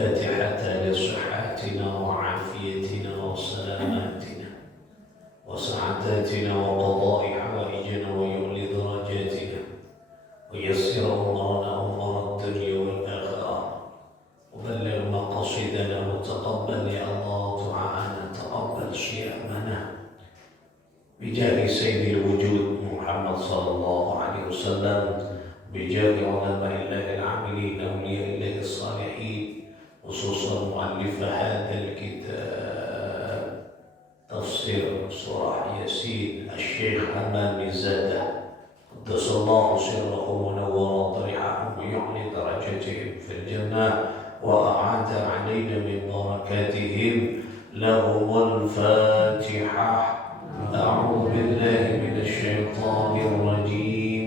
الفاتحة لصحتنا وعافيتنا وسلامتنا وسعادتنا وقضاء حوائجنا ويعلي درجاتنا ويسر أمرنا أمور الدنيا والآخرة وبلغ مقاصدنا وتقبل يا الله دعاءنا تقبل صيامنا بجاه سيد الوجود محمد صلى الله عليه وسلم بجاه علماء الله العاملين أولياء الله الصالحين خصوصا مؤلف هذا الكتاب تفسير سورة ياسين الشيخ حمام زادة قدس الله سره ونور ضريحهم ويعلي درجاتهم في الجنة وأعاد علينا من بركاتهم لهم الفاتحة. أعوذ بالله من الشيطان الرجيم.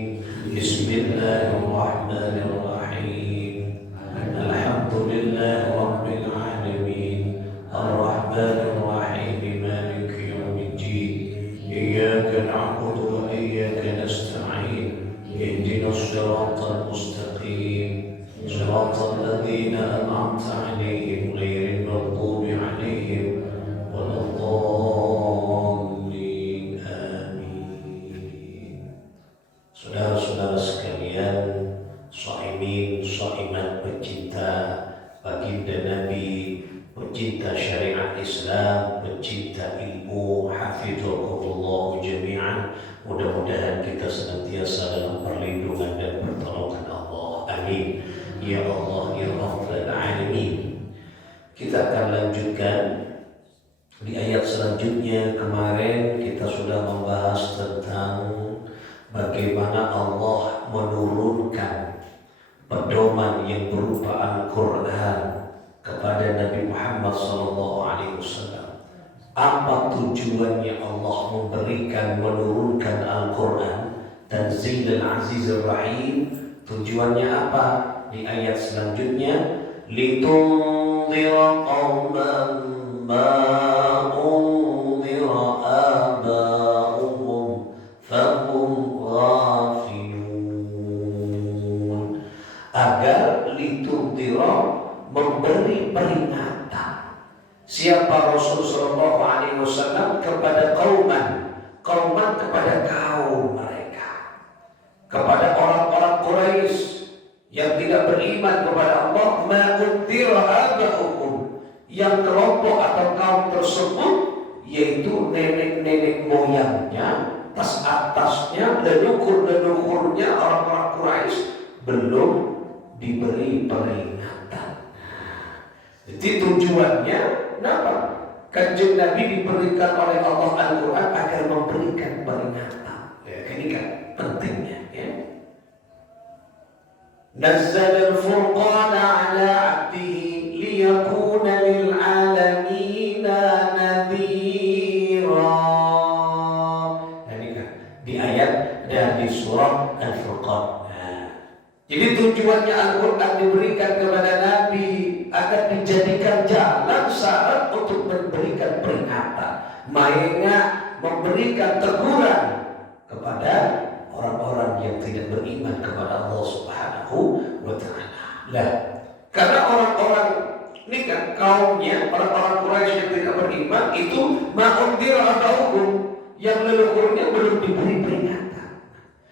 بسم الله الرحمن الرحيم. الحمد لله رب العالمين الرحمن الرحيم مالك يوم الدين إياك نعبد وإياك نستعين اهدنا الصراط المستقيم صراط الذين أنعمت عليهم غير المغضوب عليهم ولا الضالين آمين. Saudara-saudara sekalian, shaimin, shaimat, pecinta baginda Nabi, pecinta syariat Islam, pecinta ilmu, hafizahumullah jami'an. Mudah-mudahan kita senantiasa dalam perlindungan dan pertolongan Allah. Amin. Ya Allah, ya Rabbal Alamin. Kita akan lanjutkan di ayat selanjutnya. Kemarin kita sudah membahas tentang bagaimana Allah menurunkan pedoman yang berupa Al-Quran kepada Nabi Muhammad SAW. Apa tujuannya Allah menurunkan Al-Quran Tanzil Al-Aziz Ar-Rahim? Tujuannya apa? Di ayat selanjutnya, litunzira qauman ma unzira aba'uhum fahum ghafilun. Agar litunzira, memberi peringatan. Siapa Rasul sallallahu alaihi wasallam? Kepada qauman kepada kaum mereka, kepada orang-orang Quraisy yang tidak beriman kepada Allah, ma'udhira aba'ukum, yang kelompok atau kaum tersebut yaitu nenek-nenek moyangnya, atasnya leluhur-leluhurnya orang-orang Quraisy belum diberi peringatan. Jadi tujuannya kenapa? Kanjeng Nabi diberikan oleh Allah Al-Quran agar memberikan peringatan. Ya, ini kan pentingnya. Ya. Nazzal al-furqana ala abdihi liyakuna lil'alamina nadhira. Ini kan di ayat dari surah Al-Furqan. Jadi tujuannya Al-Quran diberikan kepada Nabi agar dijadikan jalan syarat untuk memberikan peringatan, mainnya memberikan teguran kepada orang-orang yang tidak beriman kepada Allah Subhanahu wa Ta'ala. Lah, karena orang-orang ini kan kaumnya orang-orang Quraisy yang tidak beriman itu ma'undir abauhum, yang leluhurnya belum diberi peringatan.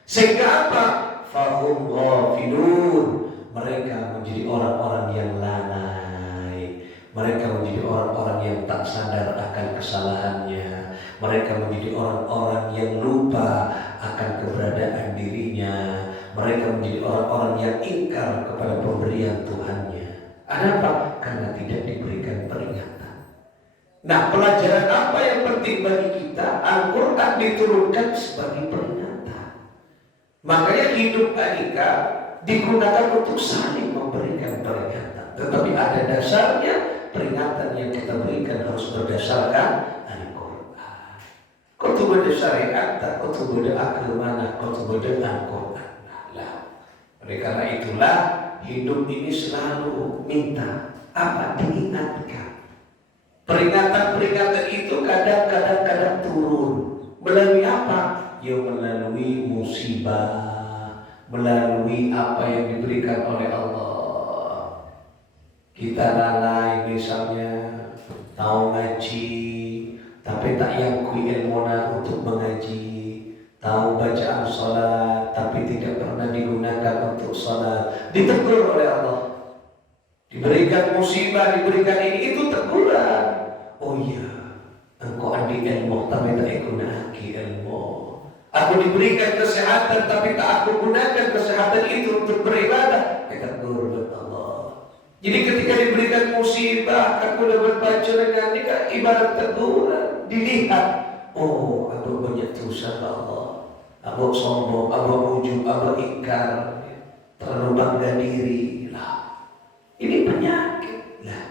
Sehingga apa? Fahum ghafilun, mereka menjadi orang-orang yang lalai, mereka menjadi orang-orang yang tak sadar akan kesalahannya, mereka menjadi orang-orang yang lupa akan keberadaan dirinya, mereka menjadi orang-orang yang ingkar kepada pemberian Tuhannya. Ada apa? Karena tidak diberikan peringatan. Nah, pelajaran apa yang penting bagi kita? Al-Quran diturunkan sebagai peringatan. Makanya hidup kita digunakan untuk saling memberikan peringatan. Tetapi ada dasarnya, peringatan yang kita berikan harus berdasarkan Al-Quran. Kutubul syariat, kutubul agama, kutubul Al-Quran. Oleh karena itulah hidup ini selalu minta apa? Diingatkan. Peringatan-peringatan itu kadang-kadang turun. Melalui apa? Ya melalui musibah, melalui apa yang diberikan oleh Allah. Kita lalai misalnya tahu ngaji tapi tak yakui ilmuna untuk mengaji, tahu bacaan salat tapi tidak pernah digunakan untuk salat, ditegur oleh Allah, diberikan musibah, diberikan ini, itu teguran. Oh iya, engkau andi ilmu tapi tak guna ilmu. Aku diberikan kesehatan tapi tak aku gunakan kesehatan itu untuk beribadah, ditegur oleh Allah. Jadi ketika diberikan musibah, aku dapat baca dengan ini kan ibarat teguran, dilihat. Oh, aku banyak dosa Allah, aku sombong, aku ujub, aku ingkar, terlalu bangga diri lah. Ini penyakit lah.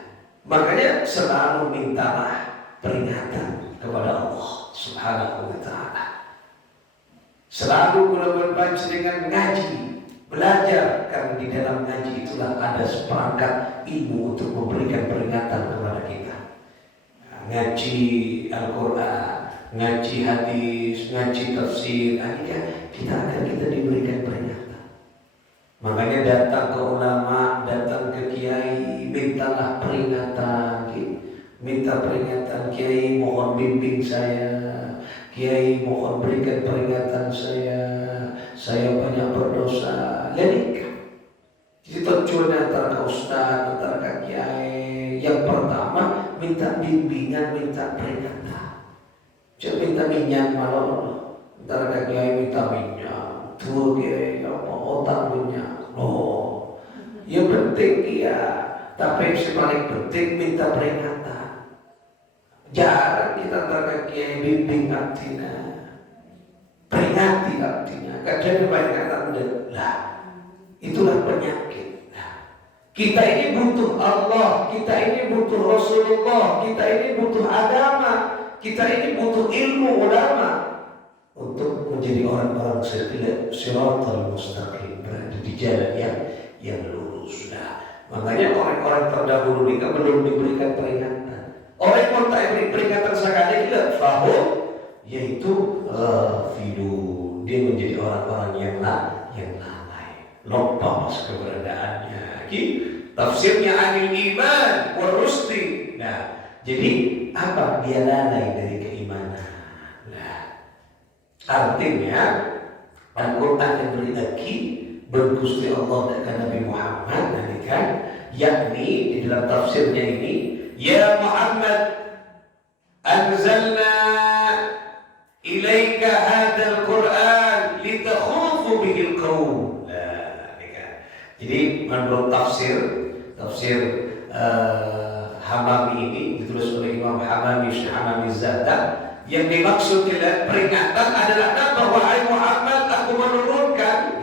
Makanya selalu mintalah peringatan kepada Allah Subhanahu wa Ta'ala. Selalu kalau berbaca dengan ngaji, belajar, karena di dalam ngaji itulah ada seperangkat ilmu untuk memberikan peringatan kepada kita. Ngaji Al-Quran, ngaji hadis, ngaji tafsir, kita akan diberikan peringatan. Makanya datang ke ulama, datang ke kiai, mintalah peringatan, minta peringatan. Kiai mohon bimbing saya, kiai mohon berikan peringatan saya banyak berdosa. Jadi tujuan antara ustaz, antara kiai, yang pertama minta bimbingan, minta peringatan. Jangan minta minyak malah antara kiai minta minyak, tuh kiai apa otak minyak. Oh, yang penting dia, tapi yang paling penting minta peringatan. Jarang kita antara kiai bimbing artinya, peringati artinya, kadang peringatan lah. Itulah penyakit. Kita ini butuh Allah, kita ini butuh Rasulullah, kita ini butuh agama, kita ini butuh ilmu ulama untuk menjadi orang-orang siratal mustaqim, berada di jalan yang lurus. Makanya orang-orang terdahulu ini belum diberikan peringatan. Orang yang tak diberi peringatan sekali tidak faham, yaitu ghafilun, dia menjadi orang-orang yang lalai, lupa keberadaannya. Tafsirnya anil iman wa rusdi. Nah, jadi apa? Dia lalai dari keimanan. Nah, artinya Al-Quran yang berlaki bergusti Allah dan Nabi Muhammad, kan? Yakni di dalam tafsirnya ini, ya Muhammad, anzalna ilaika hadzal Quran litakhufu bihil qaum. Jadi menurut tafsir Hamami ini ditulis oleh Imam Hamami Syekh Hamami Zata, yang dimaksud peringatan adalah bahwa wahai Muhammad, aku menurunkan,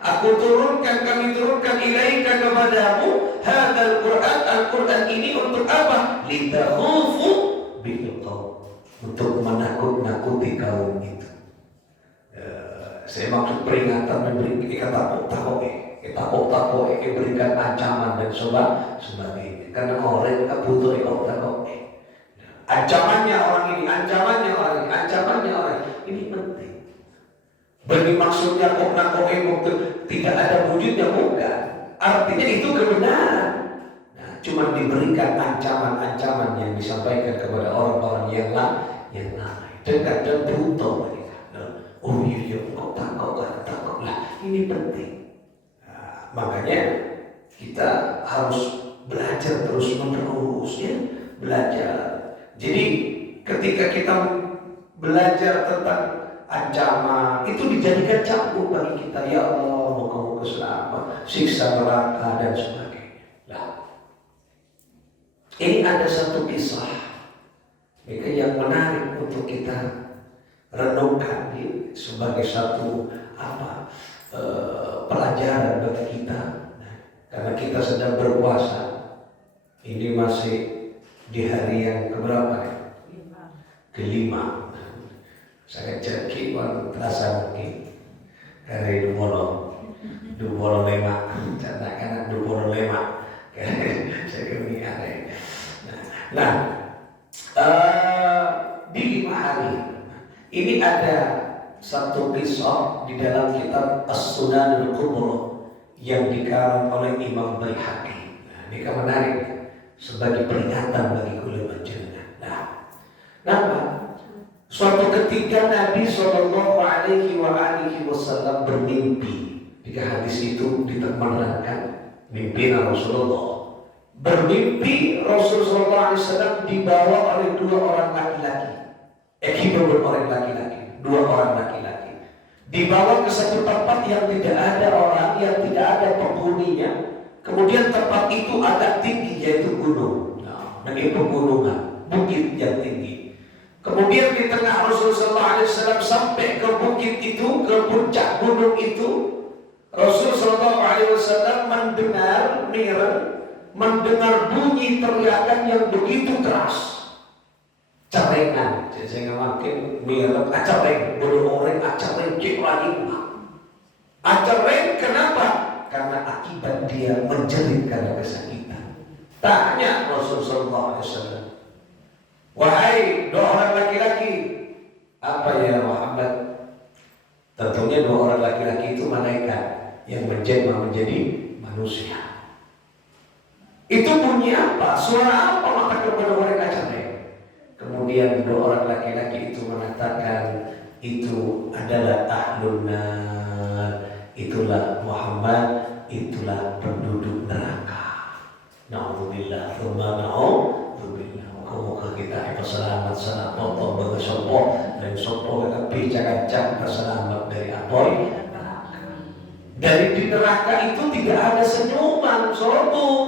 aku turunkan, kami turunkan ilaika kepadamu hadzal Quran, Al-Quran ini untuk apa? Litakhufu bil qaum, untuk menakut-nakuti kaum itu. Saya maksud peringatan memberi takut berikan ancaman dan sebagainya. Karena orang itu butuh takut. Ancamannya orang ini, ancamannya orang ini penting. Bagi maksudnya tidak ada wujudnya, bukan. Artinya itu kebenaran. Nah, cuma diberikan ancaman-ancaman yang disampaikan kepada orang-orang yang lalai. Dekat dan butuh mereka. Oh iya, kok takut lah. Ini penting. Makanya kita harus belajar terus-menerus, belajar. Jadi ketika kita belajar tentang ancaman, itu dijadikan cambuk bagi kita. Ya Allah, moga-moga selamat, siksa neraka dan sebagainya. Ini ada satu kisah yang menarik untuk kita renungkan sebagai satu pelajaran bagi kita. Karena kita sedang berpuasa. Ini masih di hari yang keberapa? Kelima. Saya cek terasa mungkin dari dua lima, karena dua lima. Saya kira Nah, di 5 hari ini ada satu kisah di dalam kitab As-Sunan Al-Kubra yang dikarang oleh Imam Baihaqi. ini kan menarik sebagai peringatan bagi kula panjenengan. Nah, kenapa? Suatu ketika Nabi Shallallahu Alaihi Wasallam bermimpi. Jika hadis itu diterangkan, mimpi Rasulullah. Bermimpi Rasulullah SAW dibawa oleh dua orang laki-laki. Orang laki-laki, dua orang laki-laki. Dibawa ke satu tempat yang tidak ada orang, yang tidak ada penghuninya. Kemudian tempat itu agak tinggi, yaitu gunung. Nah, ini pegunungan, bukit yang tinggi. Kemudian di tengah Rasulullah SAW sampai ke bukit itu, ke puncak gunung itu, Rasulullah SAW mendengar bunyi teriakan yang begitu keras, carengan. Saya makin mirip acareng, bodoh orang acareng lagi. Acareng kenapa? Karena akibat dia menjerit karena kesakitan. Tanya Rasulullah SAW, wahai dua orang laki-laki, apa ya Muhammad? Tentunya dua orang laki-laki itu malaikat yang menjelma menjadi manusia. Itu bunyi apa? Suara apa? Maka kepada mereka capai. Kemudian dua orang laki-laki itu mengatakan, itu adalah ahlun nar, itulah Muhammad, itulah penduduk neraka. Na'udzubillah, tsumma na'udzubillah. Moga kita selamat sana potong bagi sopo dan sopo kita bicara selamat dari apoy. Dari di neraka itu tidak ada senyuman, sombong.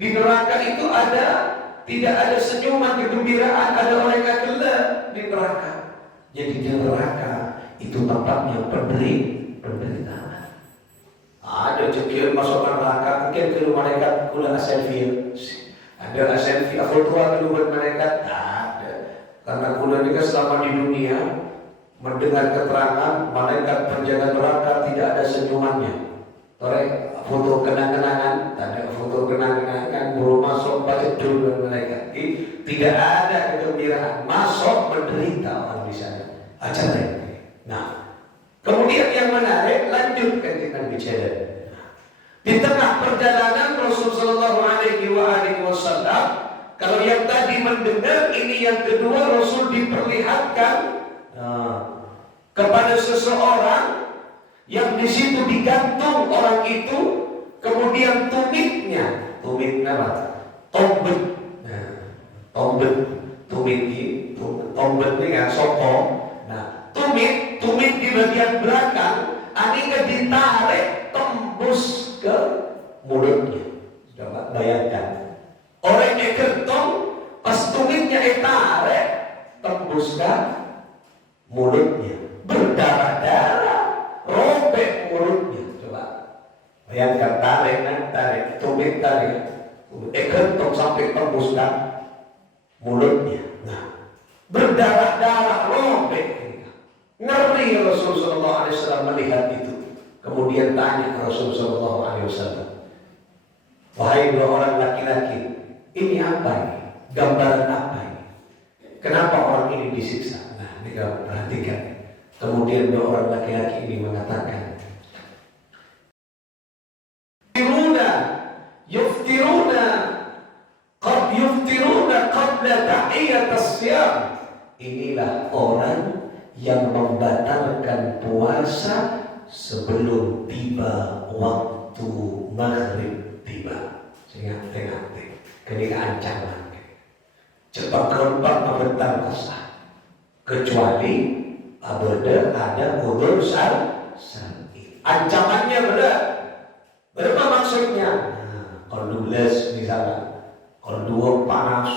Di neraka itu tidak ada senyuman, kegembiraan, ada mereka gelap di neraka. Jadi di neraka itu tempatnya penderitaan. Ada cekir masuk neraka, mungkin kalau mereka kula selfie. Ada selfie foto keluar mereka ada. Karena kula ini selama di dunia mendengar keterangan malaikat penjaga neraka tidak ada senyumannya. Korek foto kenang-kenangan, ada foto kenang-kenangan, baru masuk baca dulu mereka. Tidak ada kegembiraan, masuk menderita orang di sana. Acara. Nah, kemudian yang menarik lanjutkan kita bicara. Di tengah perjalanan Rasulullah SAW, kalau yang tadi mendengar, ini yang kedua Rasul diperlihatkan kepada seseorang yang di situ digantung orang itu, kemudian tumitnya apa? Tumit ini kan sokong. Nah, tumit di bagian belakang, ini ditarik tembus ke mulutnya. Coba bayangkan, orang yang gentong pas tumitnya ditarik tembus ke mulutnya, berdarah-darah, robek mulutnya. Coba bayangkan, tarik, tumit tarik, gentong sampai tembus ke mulutnya. Nah, berdarah-darah, robek. Ngeri Rasulullah SAW melihat itu. Kemudian tanya Rasulullah SAW, wahai dua orang laki-laki, ini apa ini? Gambaran apa ini? Kenapa orang ini disiksa? Nah, ini kamu perhatikan. Kemudian dua orang laki-laki ini mengatakan, yuftiruna qabla tahiyyat as-siyam. Inilah orang yang membatalkan puasa sebelum tiba waktu maghrib tiba. Sehingga tengah ketika ancaman cepat keempat membentar puasa, kecuali ada udzur syar'i. Ancamannya berat. Berapa maksudnya? Nah, kalau 12 misalnya, kalau 2 panas,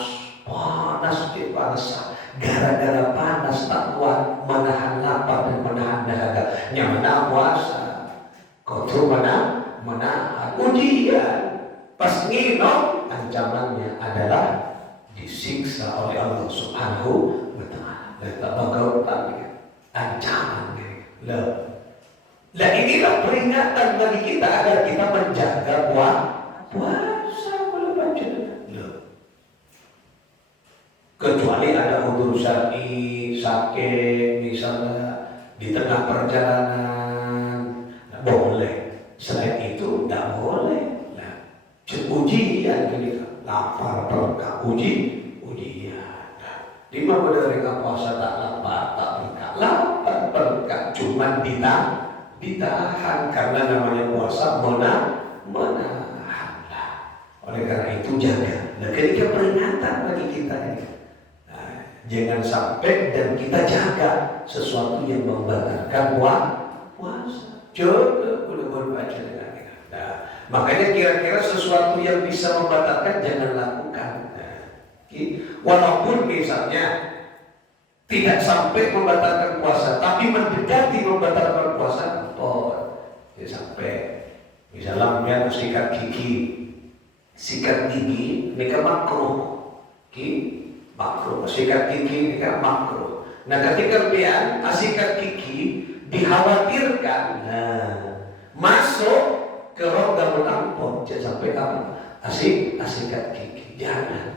gara-gara panas tak kuat menahan lapar dan menahan dahaga, nyamana puasa. Kau tuh menahan ujian. Pas nginok, ancamannya adalah disiksa oleh Allah Subhanahu wa Ta'ala. Tak bakal ancaman. Nah, inilah peringatan bagi kita agar kita menjaga puasa kalau baca. Kecuali ada udzur syar'i, sakit misalnya di tengah perjalanan, boleh. Selain itu tidak boleh. Nah, ujian lapar berkah ujian. Di mana dari puasa tak lapar tak berkah, lapar berkah cuman ditahan karena namanya puasa menahan. Oleh karena itu jaga. Nah, ketika peringatan bagi kita ini, jangan sampai dan kita jaga sesuatu yang membatalkan puasa. Coba udah berbaca dengan kita. Nah, makanya kira-kira sesuatu yang bisa membatalkan jangan lakukan. Walaupun misalnya tidak sampai membatalkan puasa, tapi mendekati membatalkan puasa, ya sampai misalnya sikat gigi, ini kan makruh, makruh. Sikat gigi ini kan makruh. Nah, ketika dia sikat gigi dikhawatirkan, masuk ke rongga menampung, jangan sampai kamu sikat gigi, jangan.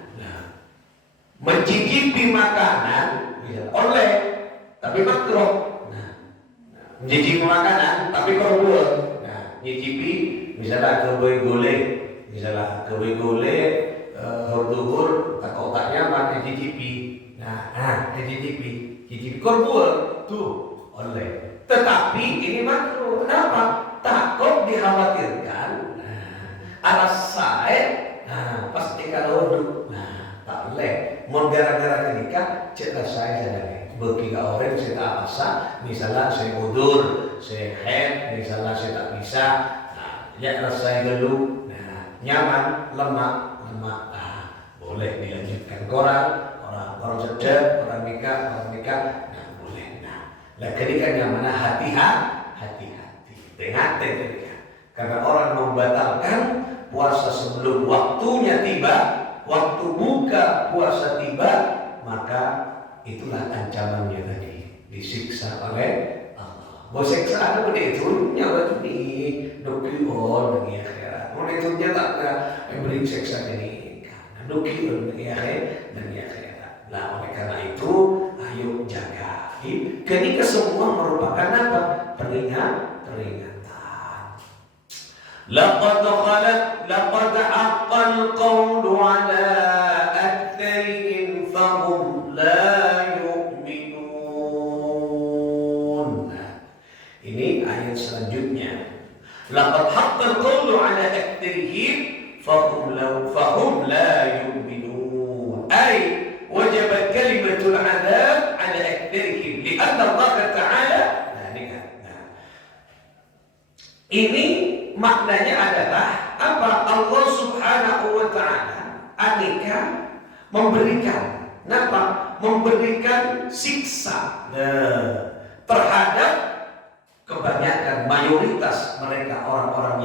Mencicipi makanan, oleh, tapi makruh. Mencicipi makanan, tapi korban. Nyicipi, misalnya gole. Misalnya gole hurduhur tak otaknya mana cicipi. Cicipi korbual tuh oleh. Tetapi ini makruh. Kenapa? Takut dikhawatirkan. Alas saya pasti kalau duduk. Tak boleh. Mau gara-gara ketika cerita saya bagi orang saya tak asa. Misalnya saya udur, saya head, misalnya saya tak bisa. Ya rasa geluh. Nyaman, lemak, boleh dilanjutkan orang sedang, orang nikah, boleh. Nah, ketika nyaman hati-hati, dengar karena orang membatalkan puasa sebelum waktunya tiba, waktu buka puasa tiba, maka itulah ancamannya tadi, disiksa oleh Allah. Siksa ada itu nyawa ini dokumen lagi akhirat. Itu tak memberi siksa ini karena dokumen lagi akhirat. Nah, oleh karena itu ayo jaga. Ketika semua merupakan apa? Peringatan. Laqad haqqal qawlu ala aktsarihim fahum la yu'minun. Ini ayat selanjutnya. Laqad haqqal qawlu ala aktsarihim fahum la yu'minun. Ay wajib kalimatul adab ala aktsarihim lianna Allah Ta'ala. Ini maknanya adalah apa? Allah Subhanahu wa Ta'ala aneka memberikan siksa terhadap kebanyakan mayoritas mereka orang-orang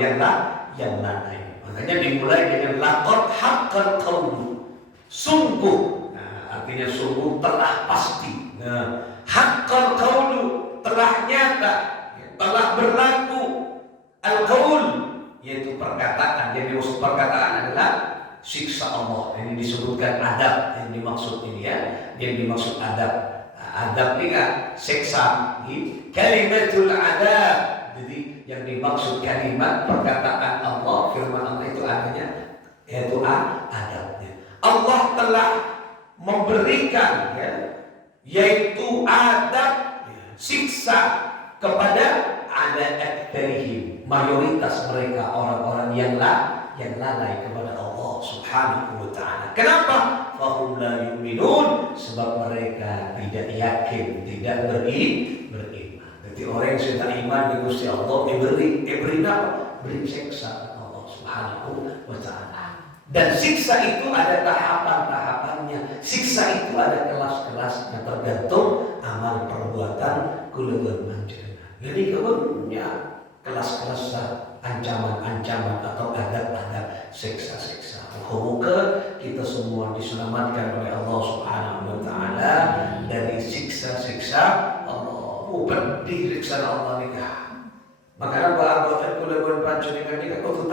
yang lalai. Makanya dimulai dengan laqad haqqal qawlu, sungguh. Artinya sungguh telah pasti. Haqqal qawlu telah nyata, telah berlaku. Al-qaul yaitu perkataan. Yang dimaksud perkataan adalah siksa Allah. Ini disebutkan adab yang dimaksud ini ya. Yang dimaksud adab. Adab ini kan siksa. Kalimatul adab. Jadi yang dimaksud kalimat perkataan Allah, firman Allah itu adanya yaitu adabnya. Allah telah memberikan yaitu adab siksa kepada ada aktsarihim, mayoritas mereka orang-orang yang lalai kepada Allah Subhanahu wa Ta'ala. Kenapa? Fahum la yu'minun, sebab mereka tidak yakin, tidak beriman. Jadi orang yang sudah iman di Gusti Allah beri apa? Beri siksa Allah Subhanahu wa Ta'ala. Dan siksa itu ada tahapan-tahapannya. Siksa itu ada kelas-kelasnya tergantung amal perbuatan kula manjana. Jadi kemudiannya kelas-kelas ancaman-ancaman atau adab-adab siksa-siksa. Semoga kita semua diselamatkan oleh Allah Subhanahu wa Ta'ala dari siksa-siksa Allah. Pedih siksa Allah nikah. Makanya bahwa kuliah panjenengan nikah kau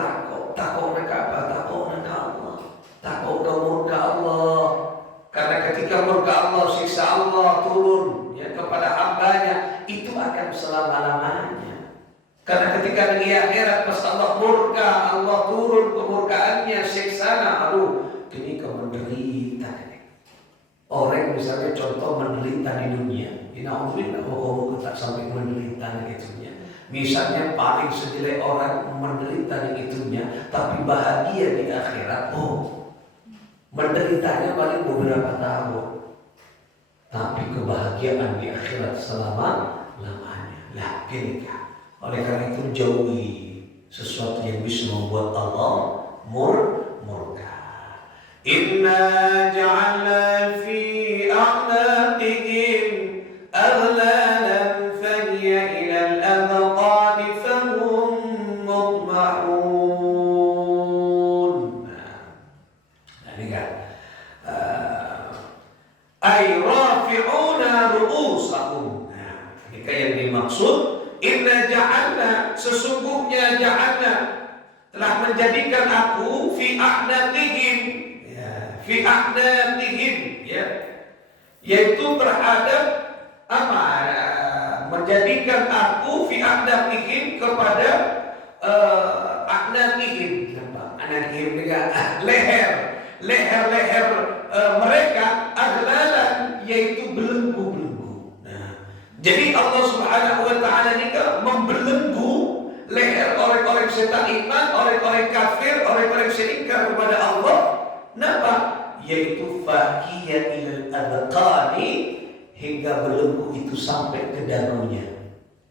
takut mereka apa? Takut mereka Allah. Takut ke murka Allah. Karena ketika murka Allah, siksa Allah turun kepada hambanya, itu akan selama-lamanya. Karena ketika di akhirat pas Allah murka, Allah turun kemurkaannya, siksana, Orang misalnya contoh menderita di dunia, inauzubillah tak sampai menderita di itunya. Misalnya paling sejelek orang menderita di itunya, tapi bahagia di akhirat. Menderitanya paling beberapa tahun, tapi kebahagiaan di akhirat selama-lamanya. Lah, gini kan. Oleh karena itu jauhi sesuatu yang bisa membuat Allah murka. Inna ja'alna fi a'naqihim aghlalan fahiya ila al-adqani fahum muqma'un. Nah, ini kan ay rafi'una ru'usahum. Nah, ini kan yang dimaksud inna ja'alna, sesungguhnya ja'alna telah menjadikan aku fi a'naqihim, fi a'naqihim, yaitu terhadap apa? Menjadikan aku fi a'naqihim kepada a'naqihim, a'naqihim juga leher mereka aghlalan, yaitu belenggu-belenggu. Jadi Allah Subhanahu wa taala ini membelenggu leher orang-orang setan iman, orang-orang kafir, orang-orang seingkar kepada Allah. Kenapa? Yaitu fahiya ilal adqani, hingga belenggu itu sampai ke dagunya.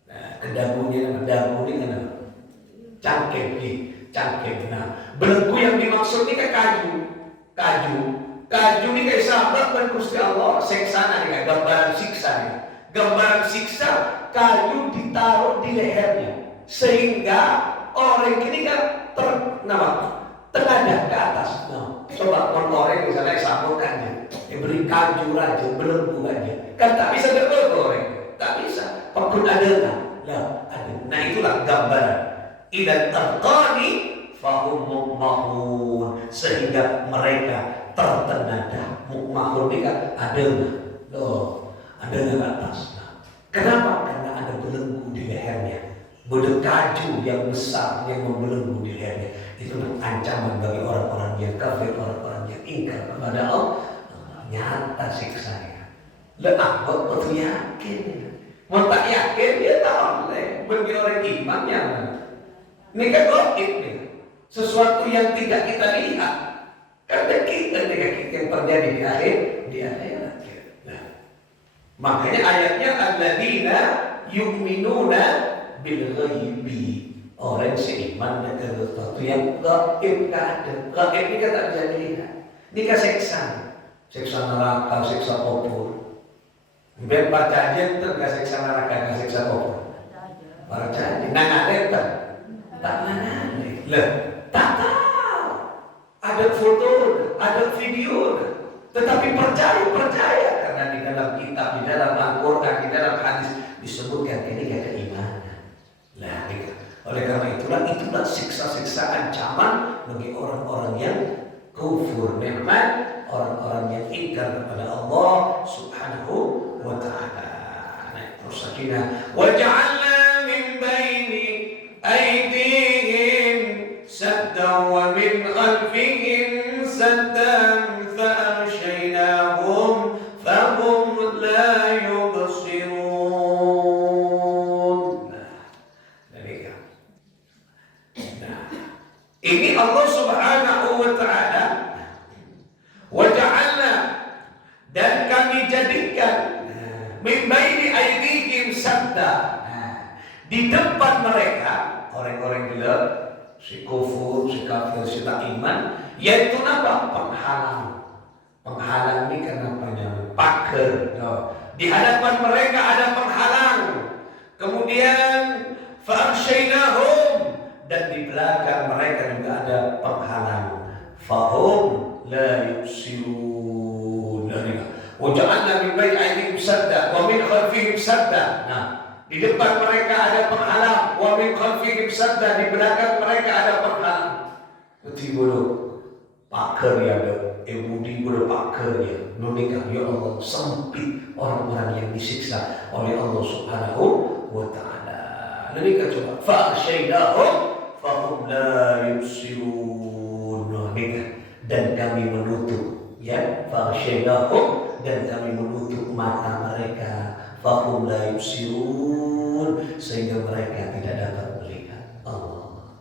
Nah, ke dagunya, dagu ini kan cangkem nih, cangkem. Nah, belenggu yang dimaksud ini kan kayu ini kayak sahabat dan Gusti Allah seksana nih, gambaran siksa nih. Gambaran siksa, kayu ditaruh di lehernya sehingga orang ini kan tengadah ke atas. Coba orang misalnya sambungannya, beri kayu aja, belenggu aja, kan tak bisa bergoreng, tak bisa. Perlu ada. Nah itulah gambaran. Idan terqani fahum muqmahun, sehingga mereka tertenadah. Muqmahun ini kan ada ke atas. Kenapa? Karena ada belenggu di lehernya. Budak kayu yang besar yang membelenggu di lehernya. Itu ancaman bagi orang-orang yang kafir, orang-orang yang ingkar kepada Allah. Nyata siksanya. Betul yakin. Mau tak yakin dia tak boleh. Bagi orang iman yang ini kan goib nih. Sesuatu yang tidak kita lihat. Karena kita yang terjadi di akhirat. Makanya ayatnya alladzina yu'minuna bil ghaibi. Orang seiman dengan sesuatu yang gaib, enggak ada. Gaib ini kan tak bisa dilihat. Ini kan siksa. Siksa neraka, siksa kubur. Biar baca aja itu enggak siksa neraka, enggak siksa kubur. Baca aja. Nah, ada tak mana? Tak tahu. Ada foto, ada video. Tetapi percaya karena di dalam kitab, di dalam Al-Quran, di dalam hadis disebutkan ini keimanan. Nah, oleh karena itulah siksa-siksa ancaman bagi orang-orang yang kufur nikmat, orang-orang yang ingkar kepada Allah Subhanahu wa taala. Nah, terus sakinah wa ja'alna min baini aydihim saddan wa min khalfihim saddan فأغشيناهم فهم لا يبصرون. Ini Allah Subhanahu wa taala waja'alna, dan kami jadikan min baini aydihim sadda, di depan mereka orang-orang gelap, si kufur, si kafir, si tak iman, yaitu apa? Penghalang ini kenapa pagar. Di hadapan mereka ada penghalang. Kemudian fa'arsyainahum, dan di belakang mereka juga ada penghalang. Fahum la yubsirun. Waja'alna min baini aydihim sadda wa min khalfihim sadda. Nah, di depan mereka ada penghalang, wa min khalfihim sadda, di belakang mereka ada penghalang. Itu bodoh. Pagar ya ada. Budi berpakarnya, menikah ya Allah, sempit orang-orang yang disiksa oleh Allah Subhanahu wa taala. Menikah coba fa'syaidahum fahum la yubsirun. Dan kami menutup ya faghshaynahum, dan kami menutup mata mereka, fahum la yubsirun, sehingga mereka tidak dapat melihat. Allah.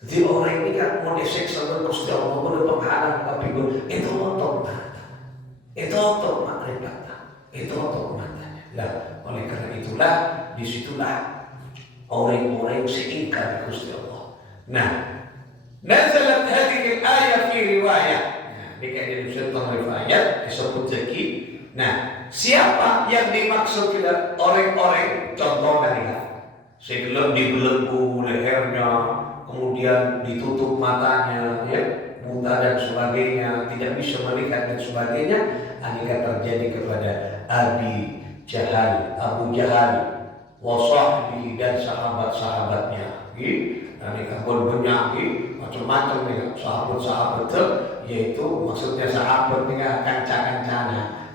Jadi orang ini kan mau disiksa oleh Gusti Allah, boleh penghalang tapi itu otot mata, itu otot mata, itu otot matanya. Nah, oleh karena itulah disitulah orang-orang seingkar Gusti Allah. Nah, nazalat hadhihi al-ayah fi riwayah. Nah, dikatakan tentang riwayat disebut zaki. Nah, siapa yang dimaksud kita? Orang-orang contoh dari sebelum dibelenggu lehernya, kemudian ditutup matanya, ya, buta dan sebagainya, tidak bisa melihat dan sebagainya. Jika terjadi kepada Abu Jahal, wasahbihi, dan sahabat-sahabatnya, mereka pun banyak macam-macam nih sahabat-sahabat itu, yaitu maksudnya sahabat nih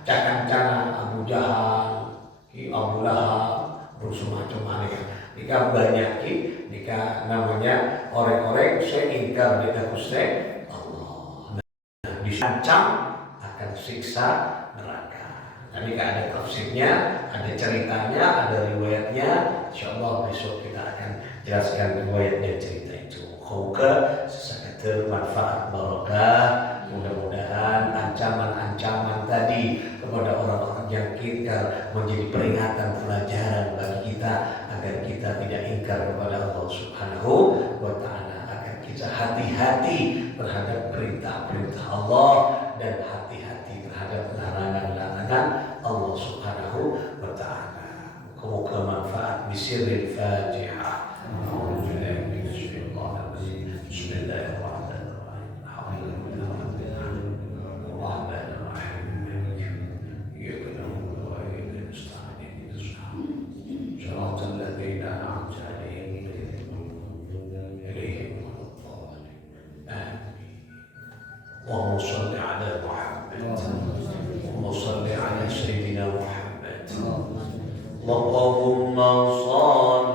kancana Abu Jahal, Abu Lahab, bersemacam nih. Jika banyak jika namanya orang-orang seingkar dengan Gusti Allah, disancam akan siksa neraka. Nanti ada tafsirnya, ada ceritanya, ada riwayatnya. Insyaallah besok kita akan jelaskan riwayatnya, cerita itu. Semoga sesaat manfaat barokah. Mudah-mudahan ancaman-ancaman tadi kepada orang-orang yang ingkar menjadi peringatan pelajaran bagi kita, agar kita tidak ingkar kepada Allah Subhanahu wa Ta'ala, agar kita hati-hati terhadap perintah-perintah Allah dan hati-hati terhadap larangan-larangan Allah Subhanahu wa Ta'ala. Semoga manfaat. Bisiril Fatihah. اللهم صل على محمد، اللهم صل على سيدنا محمد، اللهم صل